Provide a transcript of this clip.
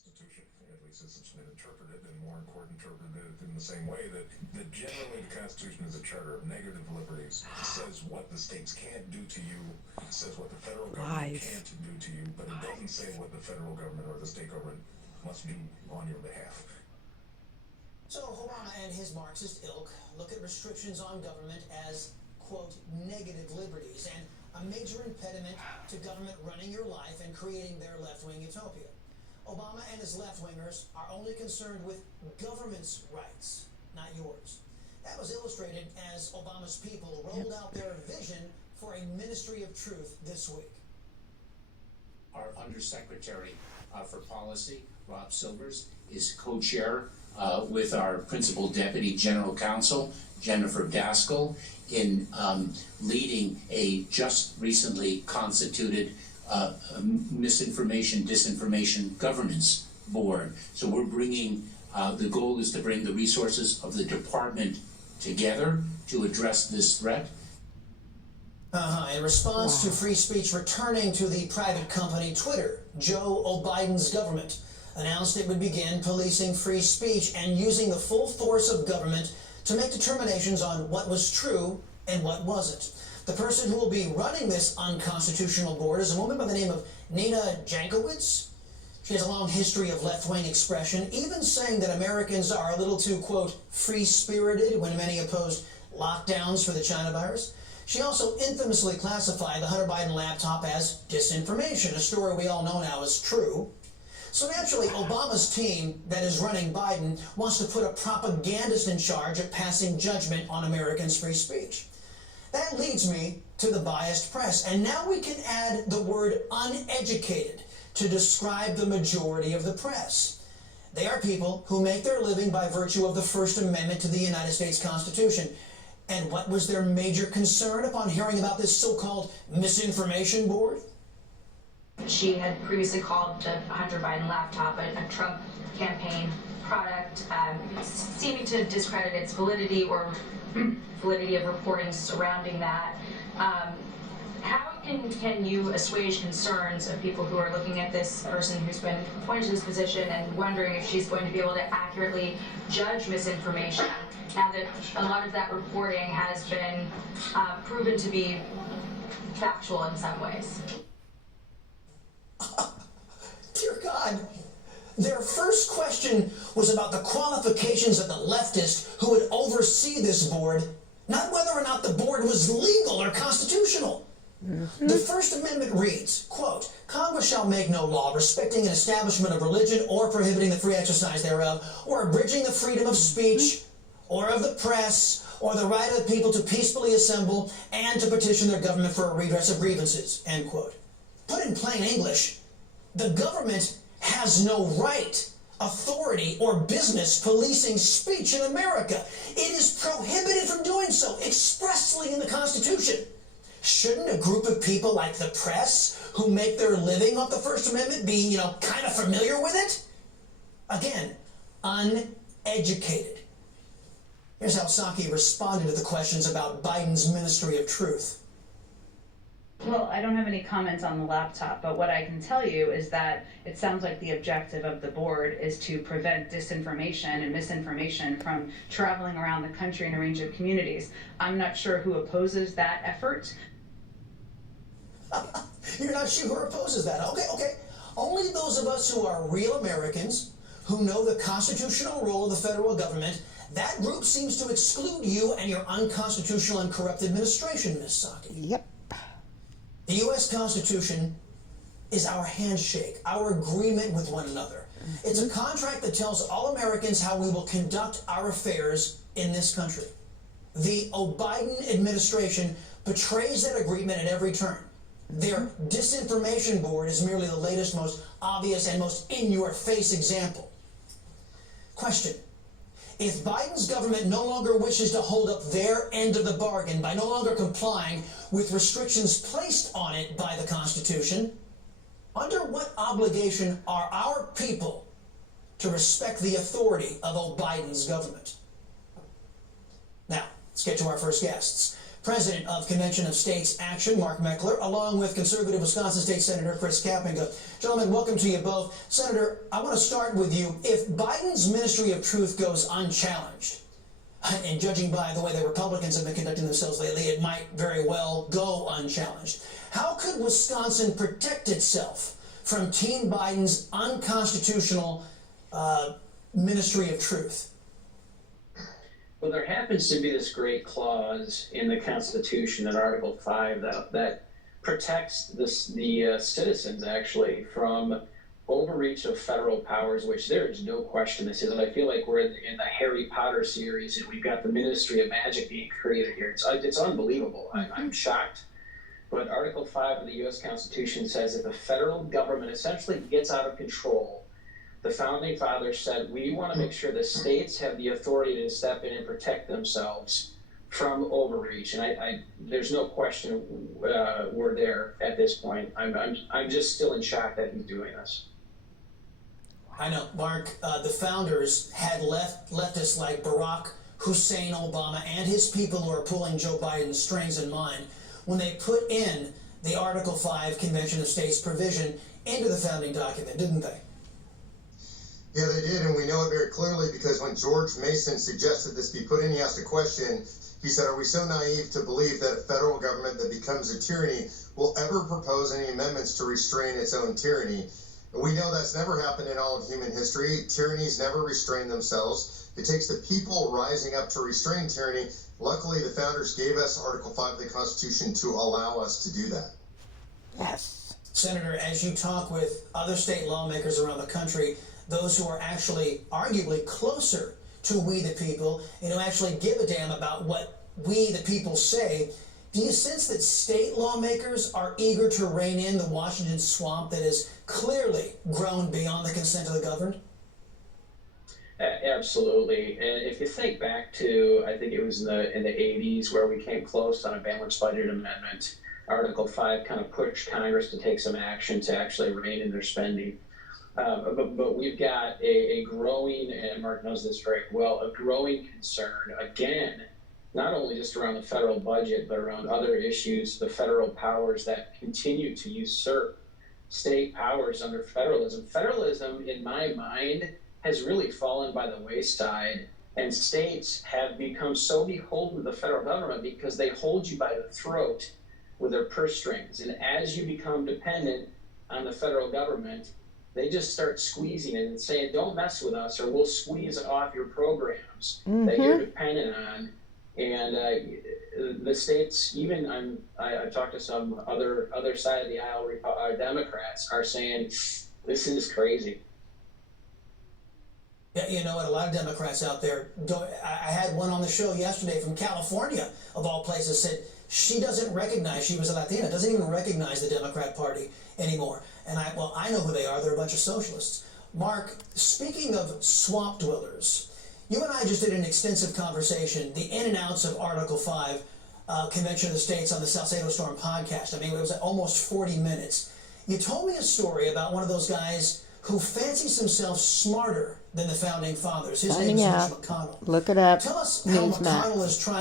Constitution. At least as it's been interpreted, and more in court interpreted in the same way that generally the Constitution is a charter of negative liberties. It says what the states can't do to you. It says what the federal government can't do to you, but it doesn't say what the federal government or the state government must do on your behalf. So Obama and his Marxist ilk look at restrictions on government as, quote, negative liberties and a major impediment to government running your life and creating their left-wing utopia. Obama and his left-wingers are only concerned with government's rights, not yours. That was illustrated as Obama's people rolled out their vision for a ministry of truth this week. Our Undersecretary for Policy, Rob Silvers, is co-chair with our Principal Deputy General Counsel, Jennifer Gaskell, in leading a just recently constituted misinformation, disinformation governance board. So we're bringing, the goal is to bring the resources of the department together to address this threat. In response to free speech returning to the private company Twitter, Joe Biden's government announced it would begin policing free speech and using the full force of government to make determinations on what was true and what wasn't. The person who will be running this unconstitutional board is a woman by the name of Nina Jankowicz. She has a long history of left-wing expression, even saying that Americans are a little too, quote, free-spirited when many opposed lockdowns for the China virus. She also infamously classified the Hunter Biden laptop as disinformation, a story we all know now is true. So naturally, Obama's team that is running Biden wants to put a propagandist in charge of passing judgment on Americans' free speech. That leads me to the biased press, and now we can add the word uneducated to describe the majority of the press. They are people who make their living by virtue of the First Amendment to the United States Constitution. And what was their major concern upon hearing about this so-called misinformation board? She had previously called the Hunter Biden laptop a Trump campaign product, seeming to discredit its validity or validity of reporting surrounding that. How can you assuage concerns of people who are looking at this person who's been appointed to this position and wondering if she's going to be able to accurately judge misinformation now that a lot of that reporting has been proven to be factual in some ways? Dear God, their first question was about the qualifications of the leftist who would oversee this board, not whether or not the board was legal or constitutional. The First Amendment reads, quote, Congress shall make no law respecting an establishment of religion or prohibiting the free exercise thereof, or abridging the freedom of speech or of the press, or the right of the people to peacefully assemble and to petition their government for a redress of grievances, end quote. Put in plain English, the government has no right, authority, or business policing speech in America. It is prohibited from doing so expressly in the Constitution. Shouldn't a group of people like the press, who make their living off the First Amendment, be, kind of familiar with it? Again, uneducated. Here's how Psaki responded to the questions about Biden's Ministry of Truth. Well, I don't have any comments on the laptop, but what I can tell you is that it sounds like the objective of the board is to prevent disinformation and misinformation from traveling around the country in a range of communities. I'm not sure who opposes that effort. You're not sure who opposes that? Okay. Only those of us who are real Americans, who know the constitutional role of the federal government. That group seems to exclude you and your unconstitutional and corrupt administration, Ms. Psaki. Yep. The U.S. Constitution is our handshake, our agreement with one another. It's a contract that tells all Americans how we will conduct our affairs in this country. The Biden administration betrays that agreement at every turn. Their disinformation board is merely the latest, most obvious, and most in-your-face example. Question. If Biden's government no longer wishes to hold up their end of the bargain by no longer complying with restrictions placed on it by the Constitution, under what obligation are our people to respect the authority of Biden's government? Now, let's get to our first guests. president of Convention of States Action, Mark Meckler, along with conservative Wisconsin State Senator Chris Kapenga. Gentlemen, welcome to you both. Senator, I want to start with you. If Biden's Ministry of Truth goes unchallenged, and judging by the way the Republicans have been conducting themselves lately, it might very well go unchallenged. How could Wisconsin protect itself from Team Biden's unconstitutional Ministry of Truth? Well, there happens to be this great clause in the Constitution in Article 5 that protects the citizens, actually, from overreach of federal powers, which there is no question this is. And I feel like we're in the Harry Potter series, and we've got the Ministry of Magic being created here. It's unbelievable. I'm shocked. But Article 5 of the U.S. Constitution says if the federal government essentially gets out of control, the Founding Fathers said, we want to make sure the states have the authority to step in and protect themselves from overreach. And there's no question we're there at this point. I'm just still in shock that he's doing this. I know, Mark, the founders had leftists like Barack Hussein Obama and his people who are pulling Joe Biden's strings in mind when they put in the Article 5 Convention of States provision into the founding document, didn't they? Yeah, they did, and we know it very clearly because when George Mason suggested this be put in, he asked a question. He said, are we so naive to believe that a federal government that becomes a tyranny will ever propose any amendments to restrain its own tyranny? We know that's never happened in all of human history. Tyrannies never restrain themselves. It takes the people rising up to restrain tyranny. Luckily, the founders gave us Article 5 of the Constitution to allow us to do that. Yes. Senator, as you talk with other state lawmakers around the country, those who are actually arguably closer to we the people and who actually give a damn about what we the people say, do you sense that state lawmakers are eager to rein in the Washington swamp that has clearly grown beyond the consent of the governed? Absolutely. And if you think back to, I think it was in the 80s where we came close on a balanced budget amendment, Article 5 kind of pushed Congress to take some action to actually rein in their spending. But we've got a growing, and Mark knows this very well, a growing concern, again, not only just around the federal budget, but around other issues, the federal powers that continue to usurp state powers under federalism. Federalism, in my mind, has really fallen by the wayside, and states have become so beholden to the federal government because they hold you by the throat with their purse strings. And as you become dependent on the federal government, they just start squeezing it and saying, don't mess with us or we'll squeeze off your programs that you're dependent on. And the states, even I've talked to some other side of the aisle Democrats are saying, this is crazy. Yeah, you know what? A lot of Democrats out there don't. I had one on the show yesterday from California, of all places, said she doesn't recognize, she was a Latina, doesn't even recognize the Democrat Party anymore. And I know who they are. They're a bunch of socialists. Mark, speaking of swamp dwellers, you and I just did an extensive conversation, the in and outs of Article 5, Convention of the States on the Salcedo Storm podcast. I mean, it was almost 40 minutes. You told me a story about one of those guys who fancies himself smarter than the Founding Fathers. His name is Mitch McConnell. Look it up. Tell us how Newsmax. McConnell is trying